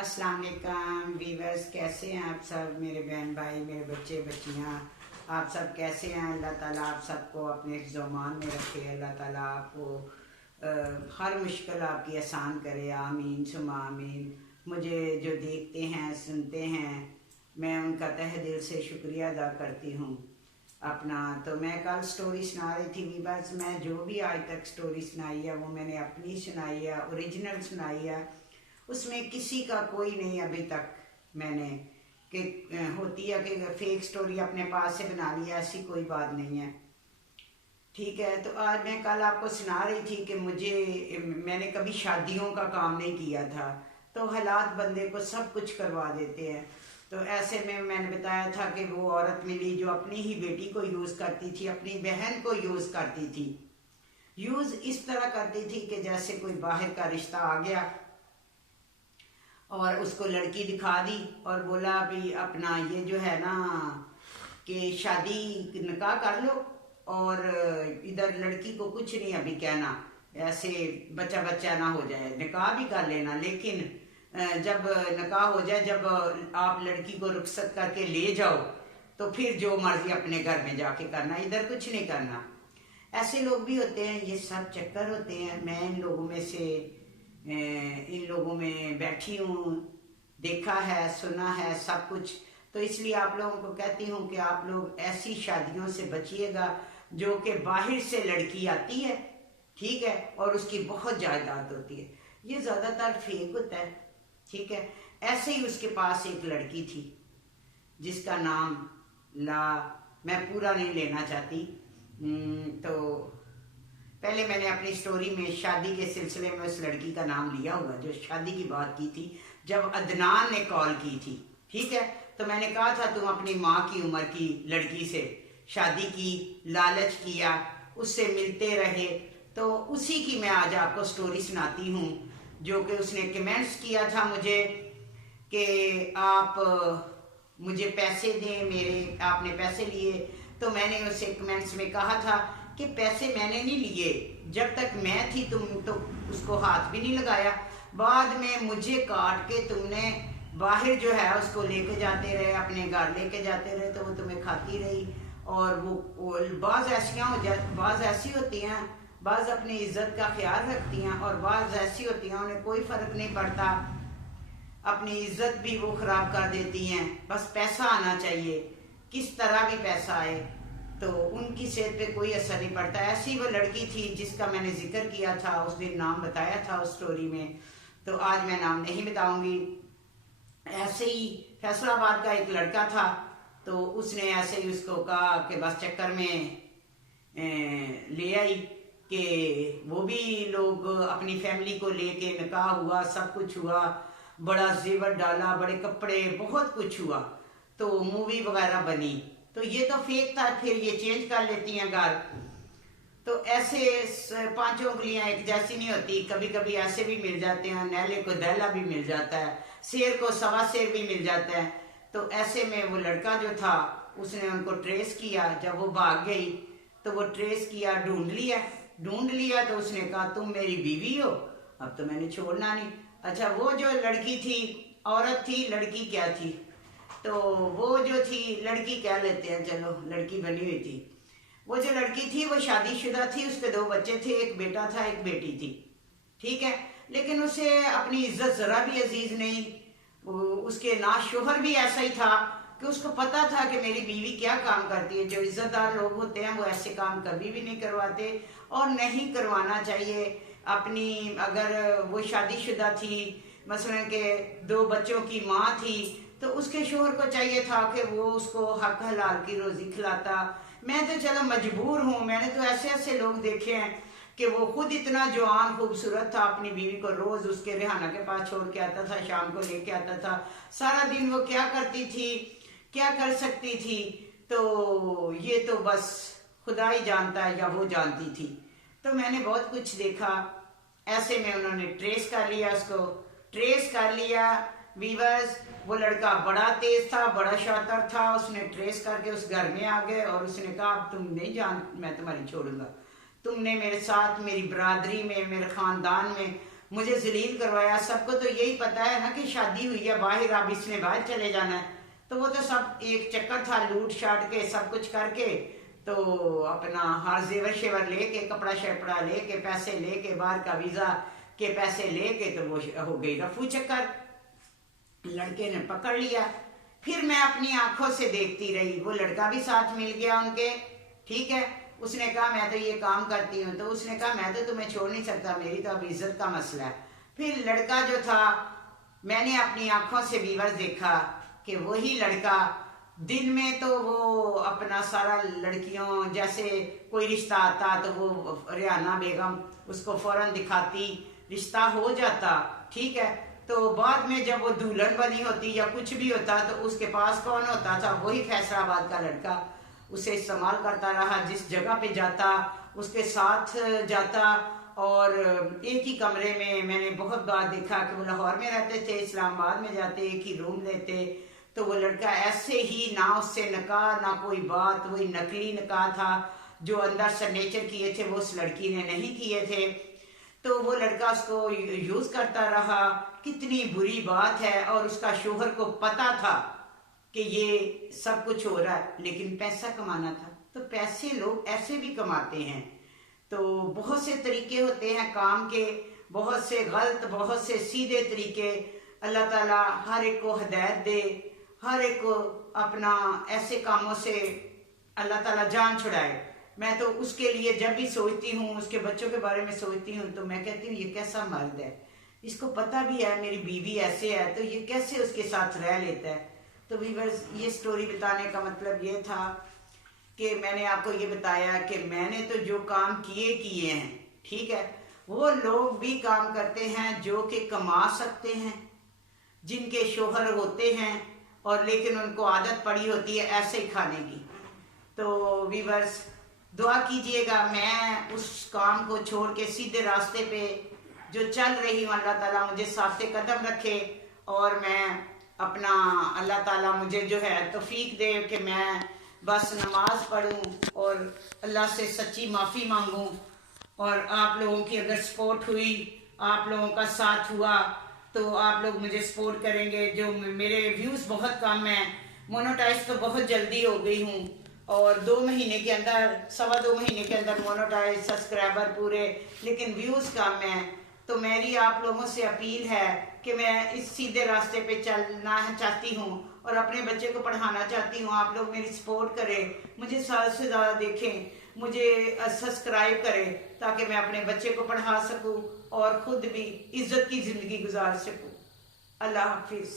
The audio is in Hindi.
अस्सलाम वालेकुम वीवर्स, कैसे हैं आप सब? मेरे बहन भाई, मेरे बच्चे बच्चियां, आप सब कैसे हैं? अल्लाह ताला आप सबको अपने हिफ्ज़-ओ-मान में रखे। अल्लाह ताला आपको हर मुश्किल आपकी आसान करे। आमीन सुमा आमीन। मुझे जो देखते हैं सुनते हैं, मैं उनका तहे दिल से शुक्रिया अदा करती हूँ अपना। तो मैं कल स्टोरी सुना रही थी वीवर्स, मैं जो भी आज तक स्टोरी सुनाई है वो मैंने अपनी सुनाई है, ओरिजिनल सुनाई है। उसमें किसी का कोई नहीं अभी तक मैंने कि होती है कि फेक स्टोरी अपने पास से बना लिया, ऐसी कोई बात नहीं है। ठीक है, तो आज मैं कल आपको सुना रही थी कि मैंने कभी शादियों का काम नहीं किया था, तो हालात बंदे को सब कुछ करवा देते हैं। तो ऐसे में मैंने बताया था कि वो औरत मिली जो अपनी ही बेटी को यूज़ करती थी, अपनी बहन को यूज़ करती थी। यूज़ इस तरह करती थी कि जैसे कोई बाहर का रिश्ता आ गया और उसको लड़की दिखा दी और बोला भी अपना ये जो है ना कि शादी निकाह कर लो, और इधर लड़की को कुछ नहीं अभी कहना, ऐसे बच्चा बच्चा ना हो जाए, निकाह भी कर लेना, लेकिन जब निकाह हो जाए, जब आप लड़की को रुखसत करके ले जाओ तो फिर जो मर्जी अपने घर में जाके करना, इधर कुछ नहीं करना। ऐसे लोग भी होते हैं, ये सब चक्कर होते हैं। मैं इन लोगों में से इन लोगों में बैठी हूँ, देखा है, सुना है सब कुछ। तो इसलिए आप लोगों को कहती हूँ कि आप लोग ऐसी शादियों से बचिएगा जो कि बाहर से लड़की आती है, ठीक है, और उसकी बहुत जायदाद होती है। ये ज़्यादातर फेक होता है, ठीक है। ऐसे ही उसके पास एक लड़की थी जिसका नाम मैं पूरा नहीं लेना चाहती। तो पहले मैंने अपनी स्टोरी में शादी के सिलसिले में उस लड़की का नाम लिया हुआ, जो शादी की बात की थी, जब अदनान ने कॉल की थी, ठीक है। तो मैंने कहा था तुम अपनी माँ की उम्र की लड़की से शादी की, लालच किया, उससे मिलते रहे। तो उसी की मैं आज आपको स्टोरी सुनाती हूँ, जो कि उसने कमेंट्स किया था मुझे कि आप मुझे पैसे दें, मेरे आपने पैसे लिए। तो मैंने उसे कमेंट्स में कहा था कि पैसे मैंने नहीं लिए, जब तक मैं थी तुम तो उसको हाथ भी नहीं लगाया। बाद में मुझे काट के तुमने बाहर जो है उसको लेके जाते रहे, अपने घर लेके जाते रहे, तो वो तुम्हें खाती रही। और वो बाज़ ऐसी होती हैं, बाज़ अपनी इज्जत का ख्याल रखती हैं, और बाज़ ऐसी होती हैं उन्हें कोई फ़र्क नहीं पड़ता, अपनी इज्जत भी वो ख़राब कर देती हैं। बस पैसा आना चाहिए, किस तरह भी पैसा आए, तो उनकी सेहत पे कोई असर नहीं पड़ता। ऐसी वो लड़की थी जिसका मैंने जिक्र किया था, उस दिन नाम बताया था उस स्टोरी में, तो आज मैं नाम नहीं बताऊंगी। ऐसे ही फैसलाबाद का एक लड़का था, तो उसने ऐसे ही उसको कहा कि बस चक्कर में ले आई कि वो भी लोग अपनी फैमिली को लेके निकाह हुआ, सब कुछ हुआ, बड़ा जेवर डाला, बड़े कपड़े, बहुत कुछ हुआ, तो मूवी वगैरह बनी। तो ये तो फेक था, फिर ये चेंज कर लेती हैं घर। तो ऐसे पांचों उंगलियां एक जैसी नहीं होती, कभी कभी ऐसे भी मिल जाते हैं, नैले को दैला भी मिल जाता है, शेर को सवा शेर भी मिल जाता है। तो ऐसे में वो लड़का जो था उसने उनको ट्रेस किया, जब वो भाग गई तो वो ट्रेस किया, ढूंढ लिया। तो उसने कहा तुम मेरी बीवी हो, अब तो मैंने छोड़ना नहीं। अच्छा, वो जो लड़की थी, औरत थी, लड़की क्या थी, तो वो जो थी, लड़की कह लेते हैं, चलो लड़की बनी हुई थी। वो जो लड़की थी वो शादीशुदा थी, उसके 2 बच्चे थे, एक बेटा था एक बेटी थी, ठीक है। लेकिन उसे अपनी इज्जत जरा भी अजीज नहीं। उसके ना शोहर भी ऐसा ही था कि उसको पता था कि मेरी बीवी क्या काम करती है। जो इज्जतदार लोग होते हैं वो ऐसे काम कभी भी नहीं करवाते, और नहीं करवाना चाहिए। अपनी अगर वो शादीशुदा थी, मसलन के 2 बच्चों की माँ थी, तो उसके शोहर को चाहिए था कि वो उसको हक हलाल की रोजी खिलाता। मैं तो चलो मजबूर हूँ, मैंने तो ऐसे ऐसे लोग देखे हैं कि वो खुद इतना जवान खूबसूरत था, अपनी बीवी को रोज उसके रेहाना के पास छोड़ के आता था, शाम को लेके आता था। सारा दिन वो क्या करती थी, क्या कर सकती थी, तो ये तो बस खुदा ही जानता है, या वो जानती थी। तो मैंने बहुत कुछ देखा। ऐसे में उन्होंने ट्रेस कर लिया, उसको ट्रेस कर लिया वीवर्स। वो लड़का बड़ा तेज था, बड़ा शातिर था, उसने ट्रेस करके उस घर में आ गए और उसने कहा अब तुम नहीं जान, मैं तुम्हारी छोड़ूंगा, तुमने मेरे साथ, मेरी बरादरी में, मेरे ख़ानदान में मुझे जलील करवाया। सबको तो यही पता है ना कि शादी हुई है बाहर, अब इसने बाहर चले जाना है। तो वो तो सब एक चक्कर था, लूट शाट के सब कुछ करके, तो अपना हर जेवर शेवर लेके, कपड़ा शपड़ा लेके, पैसे लेके, बाहर का वीज़ा के पैसे लेके, तो वो हो गई रफू चक्कर। लड़के ने पकड़ लिया। फिर मैं अपनी आंखों से देखती रही, वो लड़का भी साथ मिल गया उनके, ठीक है। उसने कहा मैं तो ये काम करती हूँ, तो उसने कहा मैं तो तुम्हें छोड़ नहीं सकता, मेरी तो अब इज्जत का मसला है। फिर लड़का जो था, मैंने अपनी आंखों से व्यूअर्स देखा कि वही लड़का दिन में तो वो अपना सारा लड़कियों, जैसे कोई रिश्ता आता तो वो रियाना बेगम उसको फौरन दिखाती, रिश्ता हो जाता, ठीक है। तो बाद में जब वो दुल्हन बनी होती या कुछ भी होता, तो उसके पास कौन होता था? वही फैसलाबाद का लड़का। उसे इस्तेमाल करता रहा, जिस जगह पे जाता उसके साथ जाता। और एक ही कमरे में मैंने बहुत बार देखा कि वो लाहौर में रहते थे, इस्लामाबाद में जाते, एक ही रूम लेते। तो वो लड़का ऐसे ही, ना उससे निकाह ना कोई बात, वही नकली निकाह था, जो अंदर सिग्नेचर किए थे वो उस लड़की ने नहीं किए थे। तो वो लड़का उसको यूज करता रहा। कितनी बुरी बात है। और उसका शोहर को पता था कि ये सब कुछ हो रहा है, लेकिन पैसा कमाना था। तो पैसे लोग ऐसे भी कमाते हैं। तो बहुत से तरीके होते हैं काम के, बहुत से गलत, बहुत से सीधे तरीके। अल्लाह ताला हर एक को हिदायत दे, हर एक को अपना ऐसे कामों से अल्लाह ताला जान छुड़ाए। मैं तो उसके लिए जब भी सोचती हूँ, उसके बच्चों के बारे में सोचती हूँ, तो मैं कहती हूँ ये कैसा मर्द है, इसको पता भी है मेरी बीवी ऐसे है, तो ये कैसे उसके साथ रह लेता है। तो व्यूअर्स, ये स्टोरी बताने का मतलब ये था कि मैंने आपको ये बताया कि मैंने तो जो काम किए हैं, ठीक है। वो लोग भी काम करते हैं जो कि कमा सकते हैं, जिनके शोहर होते हैं, और लेकिन उनको आदत पड़ी होती है ऐसे ही खाने की। तो व्यूअर्स, दुआ कीजिएगा मैं उस काम को छोड़ के सीधे रास्ते पे जो चल रही हूँ, अल्लाह ताला मुझे साथे कदम रखे, और मैं अपना, अल्लाह ताला मुझे जो है तौफीक दे कि मैं बस नमाज पढ़ूँ और अल्लाह से सच्ची माफ़ी मांगूँ। और आप लोगों की अगर सपोर्ट हुई, आप लोगों का साथ हुआ, तो आप लोग मुझे सपोर्ट करेंगे। जो मेरे व्यूज़ बहुत कम हैं, मोनेटाइज तो बहुत जल्दी हो गई हूँ, और 2 महीने के अंदर, 2.25 महीने के अंदर मोनेटाइज, सब्सक्राइबर पूरे, लेकिन व्यूज़ कम हैं। तो मेरी आप लोगों से अपील है कि मैं इस सीधे रास्ते पे चलना चाहती हूँ और अपने बच्चे को पढ़ाना चाहती हूँ। आप लोग मेरी सपोर्ट करें, मुझे ज़्यादा से ज़्यादा देखें, मुझे सब्सक्राइब करें, ताकि मैं अपने बच्चे को पढ़ा सकूँ और ख़ुद भी इज़्ज़त की ज़िंदगी गुजार सकूँ। अल्लाह हाफिज़।